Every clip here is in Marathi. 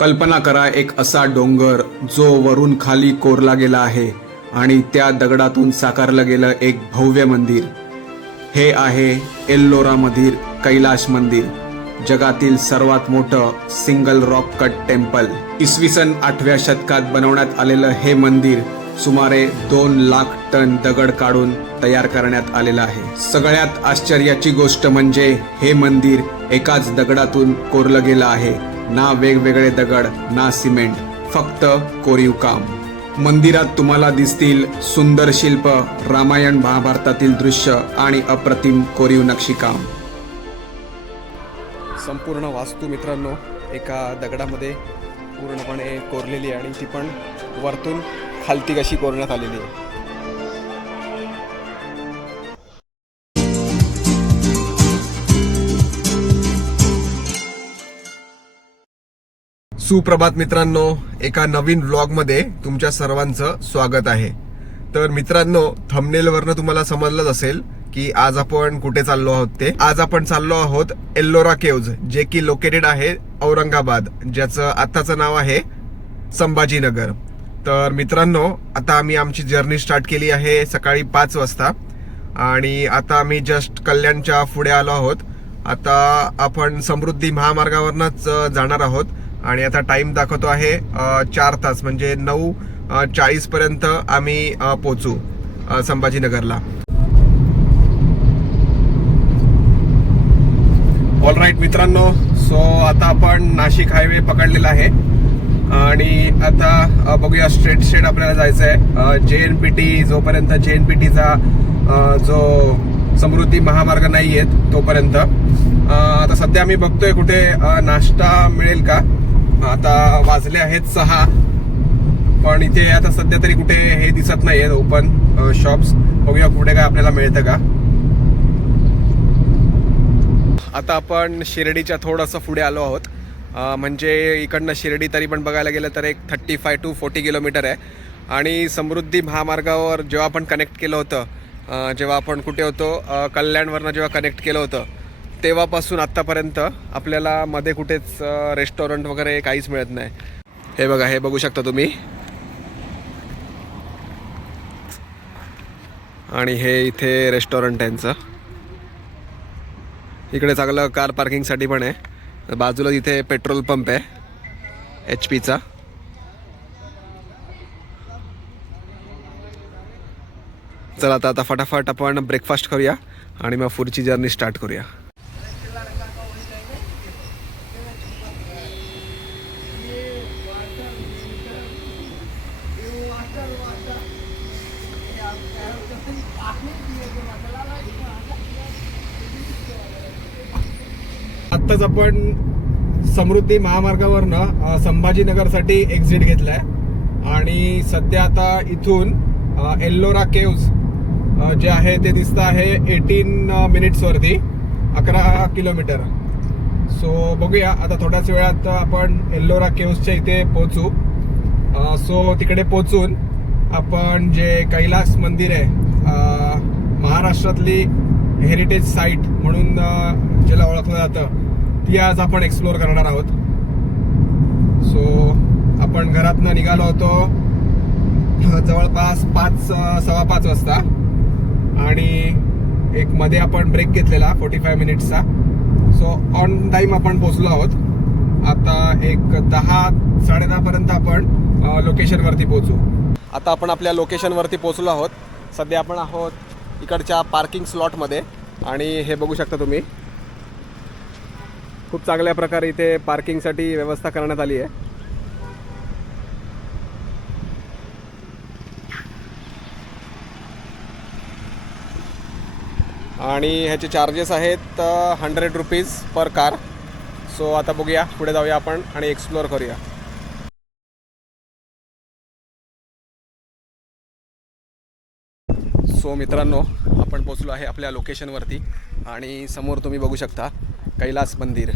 कल्पना करा एक असा डोंगर जो वरून खाली कोरला गेला आहे आणि त्या दगडातून साकारलं गेलं एक भव्य मंदिर. हे आहे एल्लोरामधील कैलाश मंदिर, जगातील सर्वात मोठं सिंगल रॉक कट टेम्पल. इसवी सन 8व्या शतकात बनवण्यात आलेलं हे मंदिर सुमारे 2 लाख टन दगड काढून तयार करण्यात आलेलं आहे. सगळ्यात आश्चर्याची गोष्ट म्हणजे हे मंदिर एकाच दगडातून कोरलं गेलं आहे. ना वेगवेगळे दगड, ना सिमेंट, फक्त कोरीव काम. मंदिरात तुम्हाला दिसतील सुंदर शिल्प, रामायण महाभारतातील दृश्य आणि अप्रतिम कोरीव नक्षीकाम. संपूर्ण वास्तू मित्रांनो एका दगडामध्ये पूर्णपणे कोरलेली आहे आणि ती पण वरतून खालती कशी कोरण्यात आलेली आहे. सुप्रभात मित्रांनो, एका नवीन व्लॉगमध्ये तुमच्या सर्वांचं स्वागत आहे. तर मित्रांनो, थंबनेलवरनं तुम्हाला समजलंच असेल की आज आपण कुठे चाललो आहोत. ते आज आपण चाललो आहोत एल्लोरा केव्ज, जे की लोकेटेड आहे औरंगाबाद, ज्याचं आताचं नाव आहे संभाजीनगर. तर मित्रांनो, आता आम्ही आमची जर्नी स्टार्ट केली आहे सकाळी 5 वाजता आणि आता आम्ही जस्ट कल्याणच्या पुढे आलो आहोत. आता आपण समृद्धी महामार्गावरनच जाणार आहोत आणि आता टाइम दाखवतो आहे 4 तास, म्हणजे 9:40 पर्यंत आम्ही पोहोचू संभाजीनगरला. ऑल राईट मित्रांनो, सो आता आपण नाशिक हायवे पकडलेला आहे आणि आता बघूया स्ट्रेट आपल्याला जायचं आहे JNPT, जोपर्यंत JNPTचा जो समृद्धी महामार्ग नाही आहेत तोपर्यंत. आता सध्या आम्ही बघतोय कुठे नाश्ता मिळेल का. आता वाजले आहेत 6, पण इथे आता सध्या तरी कुठे हे दिसत नाही आहेत ओपन शॉप्स. बघूया कुठे काय आपल्याला मिळतं का. आता आपण शिर्डीच्या थोडंसं पुढे आलो आहोत. म्हणजे इकडनं शिर्डी तरी पण बघायला गेलं तर एक 35 to 40 किलोमीटर आहे. आणि समृद्धी महामार्गावर जेव्हा आपण कनेक्ट केलं होतं, जेव्हा आपण कुठे होतो कल्याणवरनं जेव्हा कनेक्ट केलं होतं तेव्हापासून आत्तापर्यंत आपल्याला मध्ये कुठेच रेस्टॉरंट वगैरे काहीच मिळत नाही. हे बघा, हे बघू शकता तुम्ही. आणि हे इथे रेस्टॉरंट त्यांचं. इकडे चांगलं कार पार्किंगसाठी पण आहे. बाजूला इथे पेट्रोल पंप आहे HPचा. चला आता फटाफट आपण ब्रेकफास्ट करूया आणि मग पुढची जर्नी स्टार्ट करूया. आत्ताच आपण समृद्धी महामार्गावरनं संभाजीनगरसाठी एक्झिट घेतलाय आणि सध्या आता इथून एल्लोरा केव्ज जे आहे ते दिसतं आहे 18 मिनिट्सवरती, 11 किलोमीटर. सो बघूया आता थोड्याच वेळात आपण एल्लोरा केव्जच्या इथे पोहोचू. सो तिकडे पोहोचून आपण जे कैलास मंदिर आहे, महाराष्ट्रातली हेरिटेज साईट म्हणून ज्याला ओळखलं जातं, ती आज आपण एक्सप्लोअर करणार आहोत. सो आपण घरातनं निघालो होतो जवळपास 5:15 वाजता आणि एक मध्ये आपण ब्रेक घेतलेला 45 मिनिट्सचा. सो ऑन टाइम आपण पोहोचलो आहोत. आता एक 10-10:30 पर्यंत आपण लोकेशनवरती पोहोचू. आता आपण आपल्या लोकेशनवरती पोहोचलो आहोत. सध्या आपण आहोत इकडच्या पार्किंग स्लॉटमध्ये आणि हे बघू शकता तुम्ही, खूप चांगल्या प्रकारे इथे पार्किंगसाठी व्यवस्था करण्यात आली आहे. आणि ह्याचे चार्जेस आहेत 100 रुपीज पर कार. सो आता बघूया, पुढे जाऊया आपण आणि एक्सप्लोअर करूया. सो मित्रांनो, आपण पोचलो आहे आपल्या लोकेशनवरती आणि समोर तुम्ही बघू शकता कैलास मंदिर.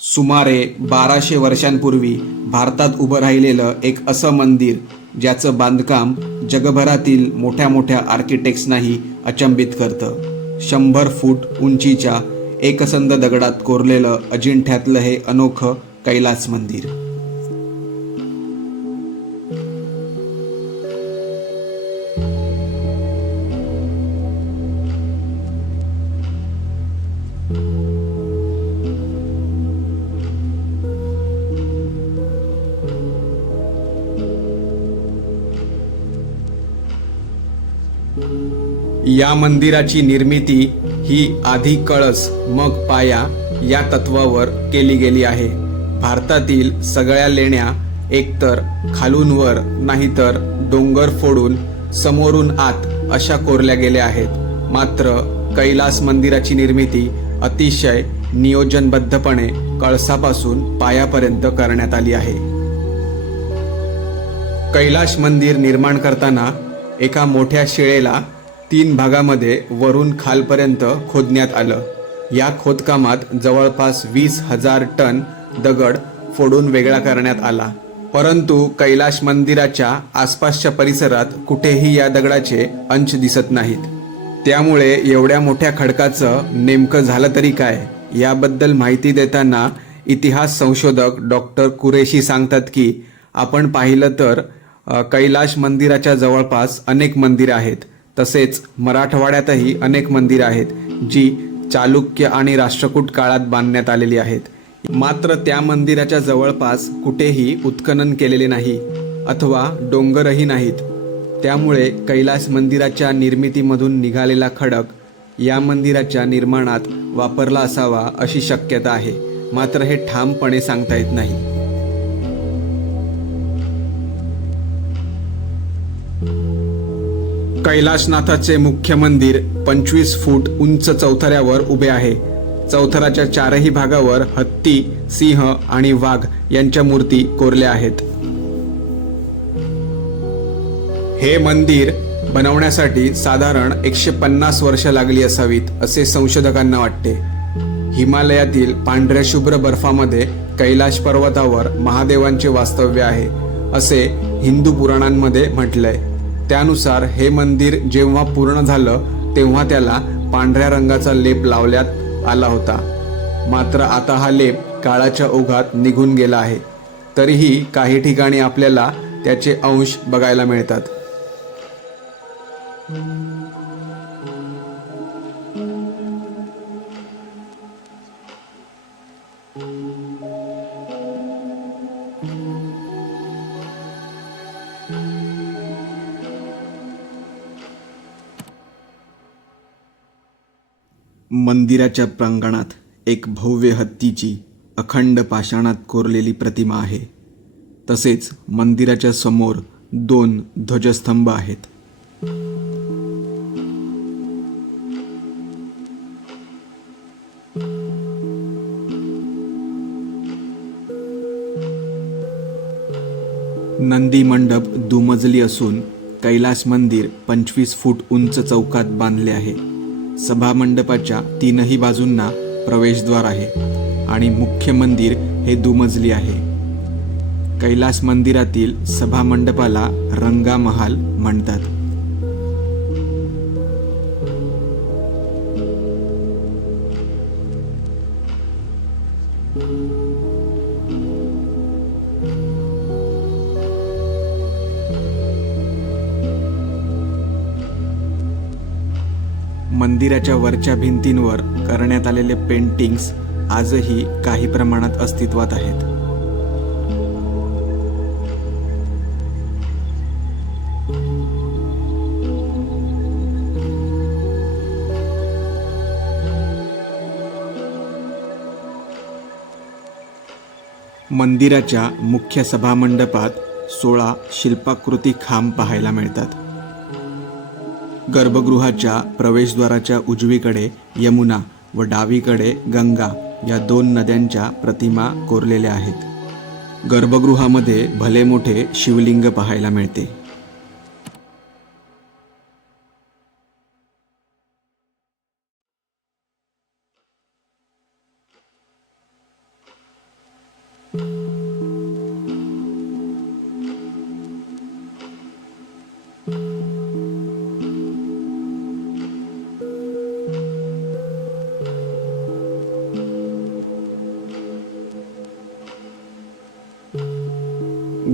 सुमारे 1200 वर्षांपूर्वी भारतात उभं राहिलेलं एक असं मंदिर ज्याचं बांधकाम जगभरातील मोठ्या मोठ्या आर्किटेक्ट्सनाही अचंबित करतं. 100 फूट उंचीच्या एकसंध दगडात कोरलेलं अजिंठ्यातलं हे अनोखं कैलास मंदिर. या मंदिराची निर्मिती ही आधी कळस मग पाया या तत्वावर केली गेली आहे. भारतातील सगळ्या लेण्या एकतर खालून वर नाहीतर डोंगर फोडून समोरून आत अशा कोरल्या गेल्या आहेत. मात्र कैलास मंदिराची निर्मिती अतिशय नियोजनबद्धपणे कळसापासून पायापर्यंत करण्यात आली आहे. कैलास मंदिर निर्माण करताना एका मोठ्या शिळेला 3 भागामध्ये वरून खालपर्यंत खोदण्यात आलं. या खोदकामात जवळपास 20,000 टन दगड फोडून वेगळा करण्यात आला. परंतु कैलास मंदिराच्या आसपासच्या परिसरात कुठेही या दगडाचे अंश दिसत नाहीत. त्यामुळे एवढ्या मोठ्या खडकाचं नेमकं झालं तरी काय, याबद्दल माहिती देताना इतिहास संशोधक डॉक्टर कुरेशी सांगतात की आपण पाहिलं तर कैलास मंदिराच्या जवळपास अनेक मंदिरं आहेत. तसेच मराठवाड्यातही अनेक मंदिरं आहेत जी चालुक्य आणि राष्ट्रकूट काळात बांधण्यात आलेली आहेत. मात्र त्या मंदिराच्या जवळपास कुठेही उत्खनन केलेले नाही अथवा डोंगरही नाहीत. त्यामुळे कैलास मंदिराच्या निर्मितीमधून निघालेला खडक या मंदिराच्या निर्माणात वापरला असावा अशी शक्यता आहे. मात्र हे ठामपणे सांगता येत नाही. कैलासनाथाचे मुख्य मंदिर 25 फूट उंच चौथऱ्यावर उभे आहे. चौथऱ्याच्या 4ही भागावर हत्ती, सिंह आणि वाघ यांच्या मूर्ती कोरल्या आहेत. हे मंदिर बनवण्यासाठी साधारण 150 वर्ष लागली असावीत असे संशोधकांना वाटते. हिमालयातील पांढऱ्या शुभ्र बर्फामध्ये कैलास पर्वतावर महादेवांचे वास्तव्य आहे असे हिंदू पुराणांमध्ये म्हटलंय. त्यानुसार हे मंदिर जेव्हा पूर्ण झालं तेव्हा त्याला पांढऱ्या रंगाचा लेप लावण्यात आला होता. मात्र आता हा लेप काळाच्या ओघात निघून गेला आहे. तरीही काही ठिकाणी आपल्याला त्याचे अंश बघायला मिळतात. मंदिराच्या प्रांगणात एक भव्य हत्तीची अखंड पाषाणात कोरलेली प्रतिमा आहे. तसेच मंदिराच्या समोर 2 ध्वजस्तंभ आहेत. नंदी मंडप दुमजली असून कैलास मंदिर 25 फूट उंच चौकात बांधले आहे. सभा मंडपाच्या 3ही बाजूंना प्रवेशद्वार आहे आणि मुख्य मंदिर हे दुमजली आहे. कैलास मंदिरातील सभा मंडपाला रंगा महाल म्हणतात. मंदिराच्या वरच्या भिंतींवर करण्यात आलेले पेंटिंग्स आजही काही प्रमाणात अस्तित्वात आहेत. मंदिराच्या मुख्य सभामंडपात 16 शिल्पाकृती खांब पाहायला मिळतात. गर्भगृहाच्या प्रवेशद्वाराच्या उजवीकडे यमुना व डावीकडे गंगा या 2 नद्यांच्या प्रतिमा कोरलेल्या आहेत. गर्भगृहामध्ये भले मोठे शिवलिंग पाहायला मिळते.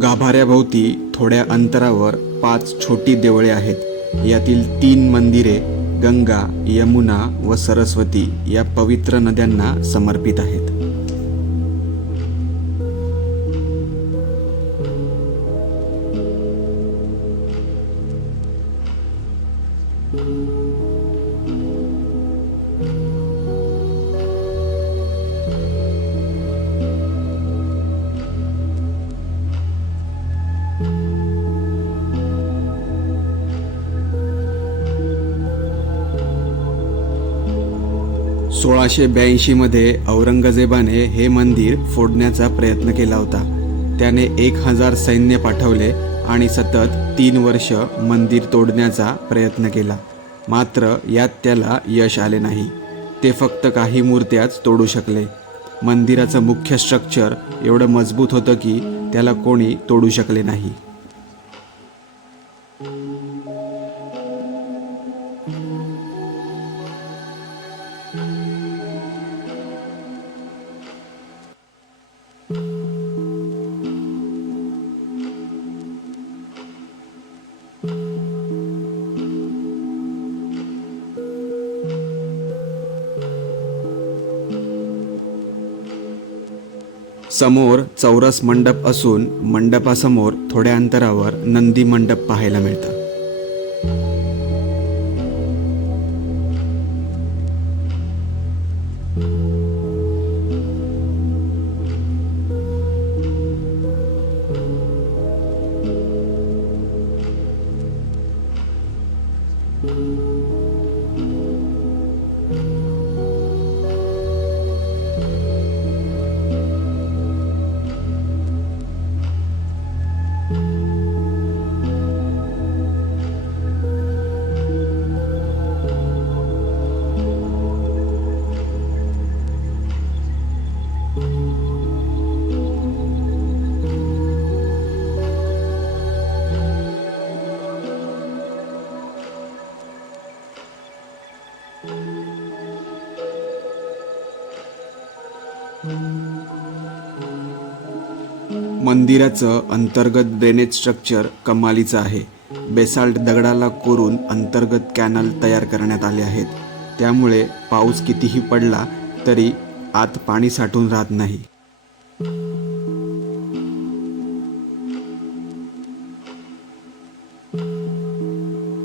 गाभाऱ्याभोवती थोड्या अंतरावर 5 छोटी देवळे आहेत. यातील 3 मंदिरे गंगा, यमुना व सरस्वती या पवित्र नद्यांना समर्पित आहेत. (1682) मध्ये औरंगजेबाने हे मंदिर फोडण्याचा प्रयत्न केला होता. त्याने 1000 सैन्य पाठवले आणि सतत 3 वर्ष मंदिर तोडण्याचा प्रयत्न केला. मात्र यात त्याला यश आले नाही. ते फक्त काही मूर्त्याच तोडू शकले. मंदिराचं मुख्य स्ट्रक्चर एवढं मजबूत होतं की त्याला कोणी तोडू शकले नाही. समोर चौरस मंडप असून मंडपासमोर थोड्या अंतरावर नंदी मंडप पाहायला मिळतं. मंदिराचं अंतर्गत ड्रेनेज स्ट्रक्चर कमालीचं आहे. बेसाल्ट दगडाला कोरून अंतर्गत कॅनल तयार करण्यात आले आहेत. त्यामुळे पाऊस कितीही पडला तरी आत पाणी साठून राहत नाही.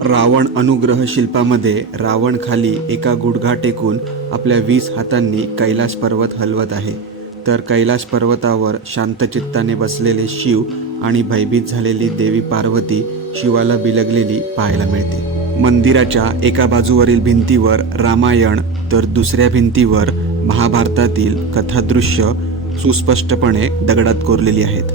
रावण अनुग्रह शिल्पामध्ये रावण खाली एका गुडघा टेकून आपल्या 20 हातांनी कैलाश पर्वत हलवत आहे. तर कैलाश पर्वतावर शांतचित्ताने बसलेले शिव आणि भयभीत झालेली देवी पार्वती शिवाला बिलगलेली पाहायला मिळते. मंदिराच्या एका बाजूवरील भिंतीवर रामायण तर दुसऱ्या भिंतीवर महाभारतातील कथादृश्य सुस्पष्टपणे दगडात कोरलेली आहेत.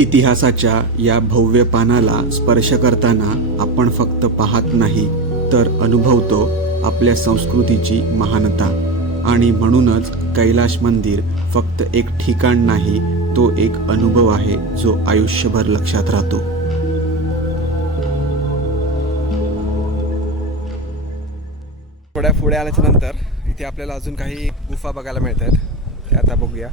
इतिहासाच्या या भव्य पानाला स्पर्श करताना आपण फक्त पाहत नाही तर अनुभवतो आपल्या संस्कृतीची महानता. आणि म्हणूनच कैलाश मंदिर फक्त एक ठिकाण नाही, तो एक अनुभव आहे जो आयुष्यभर लक्षात राहतो. थोड्या पुढे आल्याच्या नंतर इथे आपल्याला अजून काही गुफा बघायला मिळत आहेत. ते आता बघूया.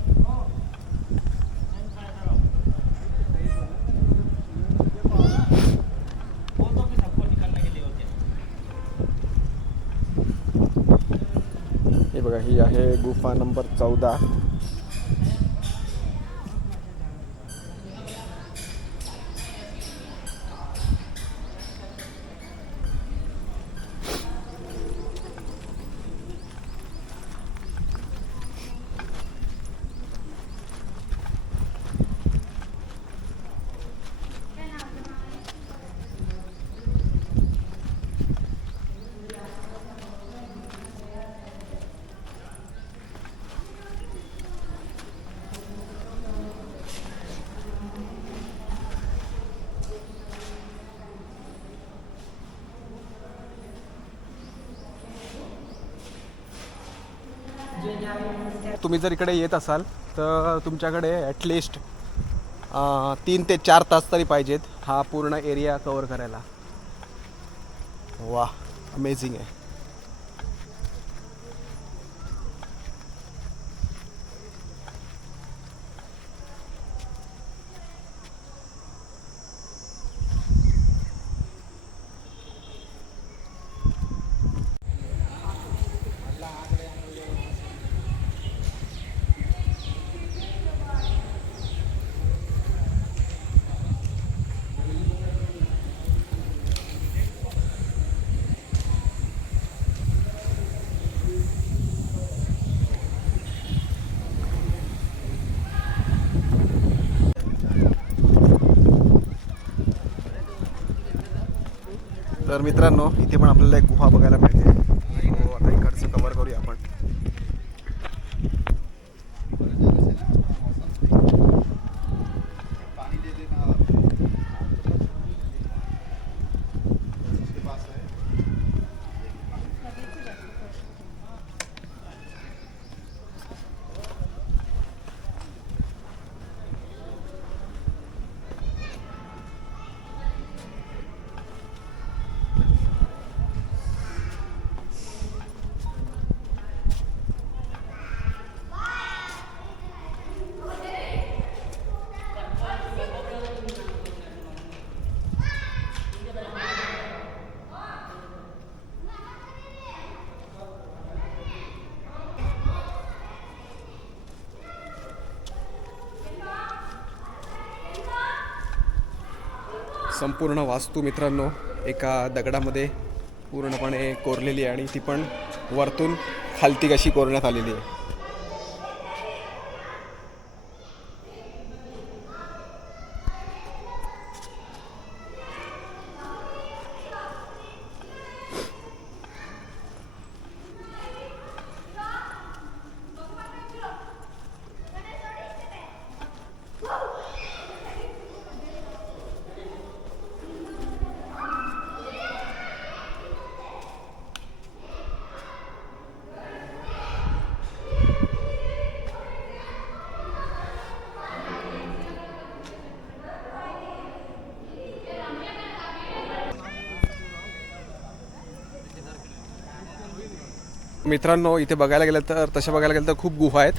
हे बघा, ही आहे गुफा नंबर 14. तुम्ही जर इकडे येत असाल तर तुमच्याकडे ॲटलिस्ट 3 ते 4 तास तरी पाहिजेत हा पूर्ण एरिया कव्हर करायला. वा, अमेझिंग आहे. तर मित्रांनो इथे पण आपल्याला एक गुहा बघायला मिळते. सो आता इकडचं कव्हर करूया आपण. संपूर्ण वास्तू मित्रांनो एका दगडामध्ये पूर्णपणे कोरलेली आहे आणि ती पण वरतून खालती कशी कोरण्यात आलेली आहे. मित्रांनो इथे बघायला गेलं तर तसं बघायला गेलं तर खूप गुहा आहेत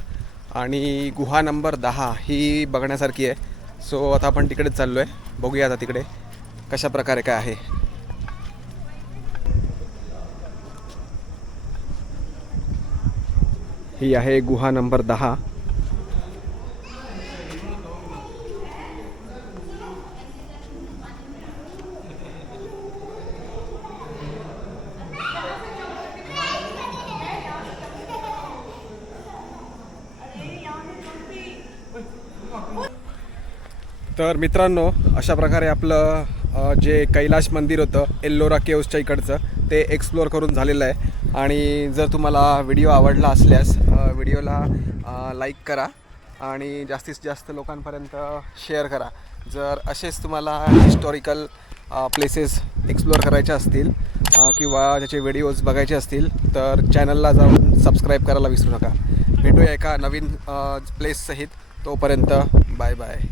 आणि गुहा नंबर 10 ही बघण्यासारखी आहे. सो आता आपण तिकडेच चाललो आहे. बघूया आता तिकडे कशा प्रकारे काय आहे. ही आहे गुहा नंबर 10. तर मित्रांनो अशा प्रकारे आपलं जे कैलाश मंदिर होतं एल्लोरा केव्सच्या इकडचं ते एक्सप्लोअर करून झालेलं आहे. आणि जर तुम्हाला व्हिडिओ आवडला असल्यास व्हिडिओला लाईक करा आणि जास्तीत जास्त लोकांपर्यंत शेअर करा. जर असेच तुम्हाला हिस्टॉरिकल प्लेसेस एक्सप्लोअर करायचे असतील किंवा त्याचे व्हिडिओज बघायचे असतील तर चॅनलला जाऊन सबस्क्राईब करायला विसरू नका. भेटूया एका नवीन प्लेससहित. तोपर्यंत बाय बाय.